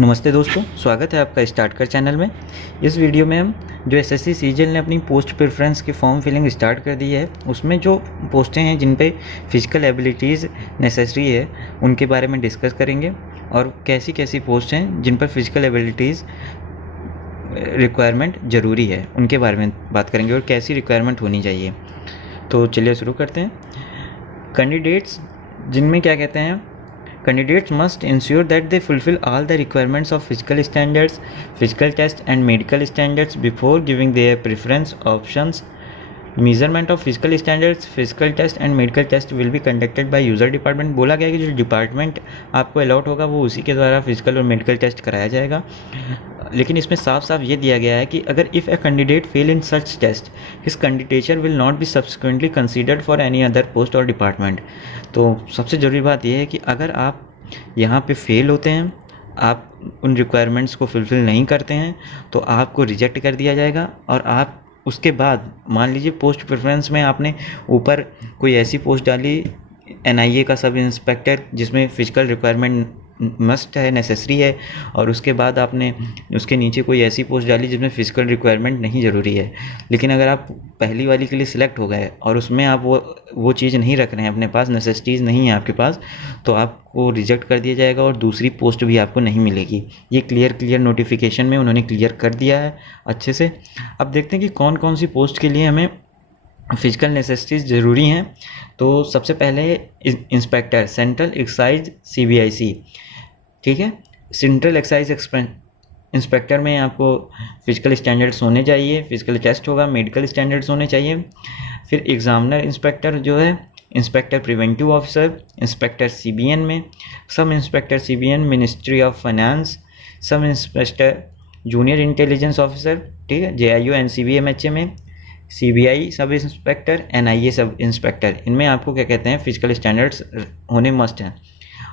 नमस्ते दोस्तों, स्वागत है आपका स्टार्ट कर चैनल में। इस वीडियो में हम जो एसएससी सीजीएल ने अपनी पोस्ट प्रेफरेंस की फॉर्म फिलिंग स्टार्ट कर दी है, उसमें जो पोस्टें हैं जिन पे फिजिकल एबिलिटीज़ नेसेसरी है उनके बारे में डिस्कस करेंगे और कैसी कैसी पोस्ट हैं जिन पर फिजिकल एबिलिटीज़ रिक्वायरमेंट ज़रूरी है उनके बारे में बात करेंगे और कैसी रिक्वायरमेंट होनी चाहिए। तो चलिए शुरू करते हैं। कैंडिडेट्स जिनमें क्या कहते हैं, candidates must ensure that they fulfill all the requirements of physical standards, physical test and medical standards before giving their preference options. Measurement of physical standards, physical test and medical test will be conducted by user department। बोला गया है कि जो department आपको allot होगा वो उसी के द्वारा फिजिकल और मेडिकल टेस्ट कराया जाएगा। लेकिन इसमें साफ साफ ये दिया गया है कि अगर if a candidate fail in such test his candidature will not be subsequently considered for any other post और डिपार्टमेंट। तो सबसे ज़रूरी बात यह है कि अगर आप यहाँ पे फेल होते हैं, आप उन रिक्वायरमेंट्स को फुलफ़िल नहीं करते हैं, तो आपको रिजेक्ट कर दिया जाएगा। और आप उसके बाद मान लीजिए पोस्ट प्रेफरेंस में आपने ऊपर कोई ऐसी पोस्ट डाली एनआईए का सब इंस्पेक्टर जिसमें फ़िजिकल रिक्वायरमेंट मस्ट है, नेसेसरी है, और उसके बाद आपने उसके नीचे कोई ऐसी पोस्ट डाली जिसमें फ़िजिकल रिक्वायरमेंट नहीं ज़रूरी है। लेकिन अगर आप पहली वाली के लिए सिलेक्ट हो गए और उसमें आप वो चीज़ नहीं रख रहे हैं अपने पास, नेसेसिटीज़ नहीं है आपके पास, तो आपको रिजेक्ट कर दिया जाएगा और दूसरी पोस्ट भी आपको नहीं मिलेगी। ये क्लियर नोटिफिकेशन में उन्होंने क्लियर कर दिया है अच्छे से। अब देखते हैं कि कौन कौन सी पोस्ट के लिए हमें फिजिकल नेसेसिटीज़ ज़रूरी हैं। तो सबसे पहले इंस्पेक्टर सेंट्रल एक्साइज CBIC, ठीक है। सेंट्रल एक्साइज इंस्पेक्टर में आपको फिजिकल स्टैंडर्ड्स होने चाहिए, फिजिकल टेस्ट होगा, मेडिकल स्टैंडर्ड्स होने चाहिए। फिर एग्जामिनर इंस्पेक्टर जो है, inspector preventive officer, inspector CBN में, sub inspector CBN ministry of finance, sub inspector junior intelligence officer, ठीक है, JIO NCB MHA में, CBI sub inspector, NIA sub inspector. इनमें आपको क्या कहते हैं, फिजिकल स्टैंडर्ड्स होने मस्ट हैं।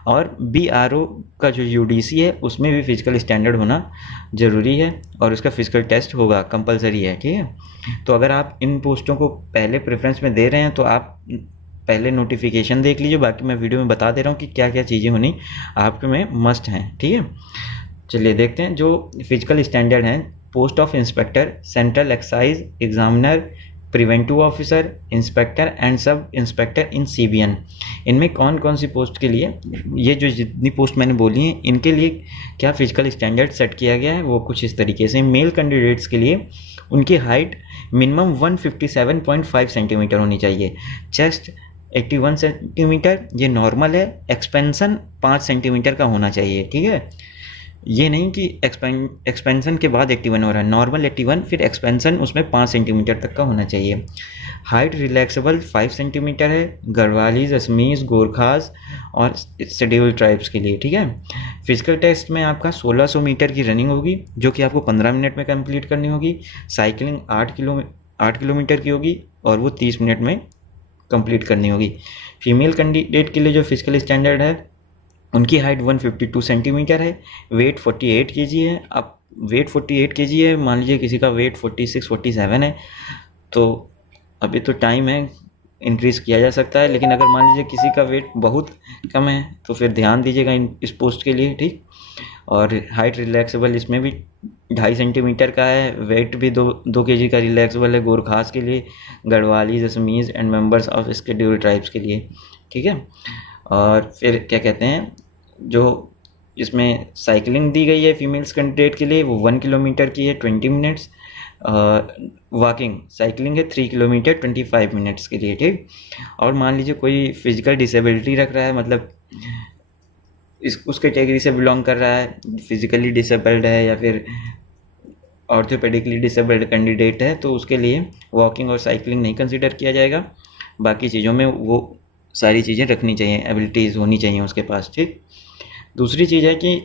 और BRO का जो UDC है उसमें भी फिजिकल स्टैंडर्ड होना ज़रूरी है और उसका फिजिकल टेस्ट होगा, कंपलसरी है, ठीक है। तो अगर आप इन पोस्टों को पहले प्रेफरेंस में दे रहे हैं तो आप पहले नोटिफिकेशन देख लीजिए, बाकी मैं वीडियो में बता दे रहा हूँ कि क्या क्या चीज़ें होनी आपके में मस्ट हैं, ठीक है। चलिए देखते हैं जो फिजिकल स्टैंडर्ड हैं। Post of inspector, central excise examiner, preventive officer, inspector and sub inspector in CBN। इनमें कौन कौन सी पोस्ट के लिए, ये जो जितनी पोस्ट मैंने बोली हैं इनके लिए क्या फिजिकल स्टैंडर्ड सेट किया गया है वो कुछ इस तरीके से। मेल कैंडिडेट्स के लिए उनकी हाइट मिनिमम 157.5 सेंटीमीटर होनी चाहिए, चेस्ट 81 सेंटीमीटर, ये नॉर्मल है, एक्सपेंशन 5 सेंटीमीटर का होना चाहिए, ठीक है। ये नहीं कि एक्सपेंशन के बाद 81 हो रहा है, नॉर्मल 81 फिर एक्सपेंशन उसमें 5 सेंटीमीटर तक का होना चाहिए। हाइट रिलैक्सेबल 5 सेंटीमीटर है, गढ़वालीज, असमीज, गोरखास और शेड्यूल्ड ट्राइब्स के लिए, ठीक है। फिजिकल टेस्ट में आपका 1600 मीटर की रनिंग होगी जो कि आपको 15 मिनट में कंप्लीट करनी होगी। साइकिलिंग 8 किलोमीटर की होगी और वो 30 मिनट में कंप्लीट करनी होगी। फीमेल कैंडिडेट के लिए जो फिजिकल स्टैंडर्ड है उनकी हाइट 152 सेंटीमीटर है, वेट 48 kg है। अब वेट 48 kg है, मान लीजिए किसी का वेट 46-47 है, तो अभी तो टाइम है, इंक्रीज़ किया जा सकता है। लेकिन अगर मान लीजिए किसी का वेट बहुत कम है तो फिर ध्यान दीजिएगा इस पोस्ट के लिए, ठीक। और हाइट रिलैक्सेबल इसमें भी 2.5 सेंटीमीटर का है, वेट भी 2 kg का रिलैक्सेबल है, गोरखास के लिए, Garhwalis, Assamese and members of scheduled tribes के लिए, ठीक है। और फिर क्या कहते हैं, जो इसमें साइकिलिंग दी गई है फीमेल्स कैंडिडेट के लिए वो 1 किलोमीटर की है 20 मिनट्स, वॉकिंग साइकिलिंग है 3 किलोमीटर 25 मिनट्स के लिए, ठीक। और मान लीजिए कोई फिजिकल डिसेबिलिटी रख रहा है, मतलब उस कैटेगरी से बिलोंग कर रहा है, फिजिकली डिसेबल्ड है या फिर ऑर्थोपेडिकली डिसेबल्ड कैंडिडेट है, तो उसके लिए वॉकिंग और साइकिलिंग नहीं कंसिडर किया जाएगा। बाकी चीज़ों में वो सारी चीज़ें रखनी चाहिए, एबिलिटीज़ होनी चाहिए उसके पास, ठीक। दूसरी चीज़ है कि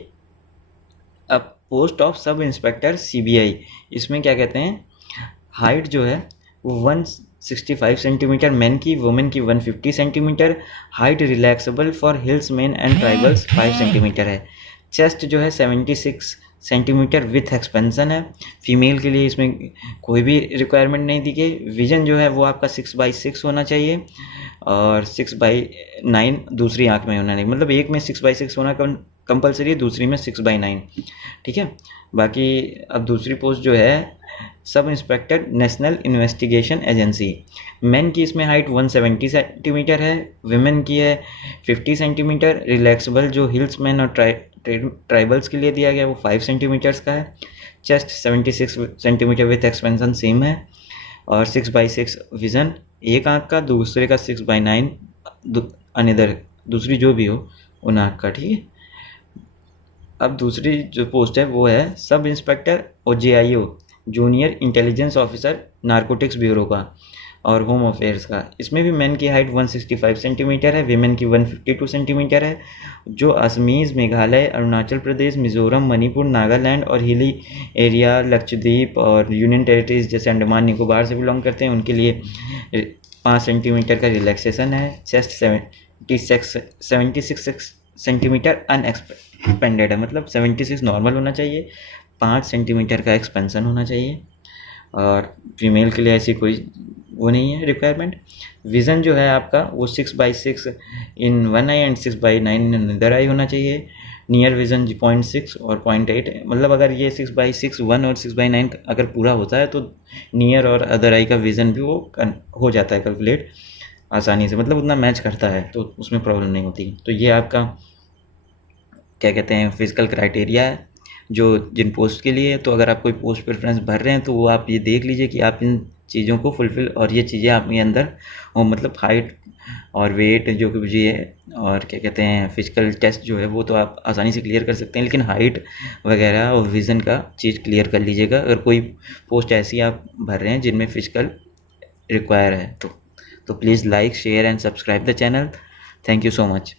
अब post of sub inspector CBI, इसमें क्या कहते हैं, हाइट जो है वो 165 सेंटीमीटर मैन की, वुमेन की 150 centimetre, height relaxable for hills man and tribals 5 centimetre है। चेस्ट जो है 76 सेंटीमीटर विथ एक्सपेंशन है। फीमेल के लिए इसमें कोई भी रिक्वायरमेंट नहीं दी गई। विजन जो है वो आपका 6/6 होना चाहिए और 6/9 दूसरी आँख में होना नहीं, मतलब एक में 6/6 होना कंपलसरी है, दूसरी में 6/9, ठीक है। बाकी अब दूसरी पोस्ट जो है sub inspector national investigation agency, main की इसमें हाइट 170 सेंटीमीटर है, विमेन की है 50 सेंटीमीटर। रिलैक्सेबल जो हिल्स मैन और ट्राइबल्स के लिए दिया गया वो 5 सेंटीमीटर्स का है। Chest 76 centimetre with expansion same है, और 6/6 विज़न, एक आँख का, दूसरे का 6/9 अनदर, दूसरी जो भी हो उन आँख का, ठीक है। अब दूसरी जो पोस्ट है वो है सब इंस्पेक्टर और JIO junior intelligence officer narcotics bureau का और होम अफेयर्स का। इसमें भी मेन की हाइट 165 सेंटीमीटर है, विमेन की 152 सेंटीमीटर है। जो असमीज़, मेघालय, अरुणाचल प्रदेश, मिज़ोरम, मणिपुर, नागालैंड और हिली एरिया, लक्षद्वीप और यूनियन टेरिटरीज जैसे अंडमान निकोबार से बिलोंग करते हैं उनके लिए 5 सेंटीमीटर का रिलैक्सेशन है। चेस्ट 76 सेंटीमीटर अनएक्सपेंडेड है, मतलब 76 नॉर्मल होना चाहिए, 5 सेंटीमीटर का एक्सपेंशन होना चाहिए। और फीमेल के लिए ऐसी कोई वो नहीं है रिक्वायरमेंट। विज़न जो है आपका वो 6/6 in one eye and 6/9 in another eye होना चाहिए। नियर विज़न 0.6 और 0.8 है, मतलब अगर ये 6/6 1 और 6/9 अगर पूरा होता है तो नियर और अदर आई का विज़न भी वो हो जाता है कैलकुलेट आसानी से, मतलब उतना मैच करता है तो उसमें प्रॉब्लम नहीं होती। तो ये आपका क्या कहते हैं फिजिकल क्राइटेरिया है जो जिन पोस्ट के लिए है। तो अगर आप कोई पोस्ट प्रेफरेंस भर रहे हैं तो वो आप ये देख लीजिए कि आप इन चीज़ों को फुलफ़िल और ये चीज़ें आपके अंदर हो, मतलब हाइट और वेट जो कि भी है, और क्या कहते हैं फिजिकल टेस्ट जो है वो तो आप आसानी से क्लियर कर सकते हैं, लेकिन हाइट वगैरह और विज़न का चीज़ क्लियर कर लीजिएगा अगर कोई पोस्ट ऐसी आप भर रहे हैं जिनमें फिजिकल रिक्वायर है तो please like, share and subscribe the channel. Thank you so much.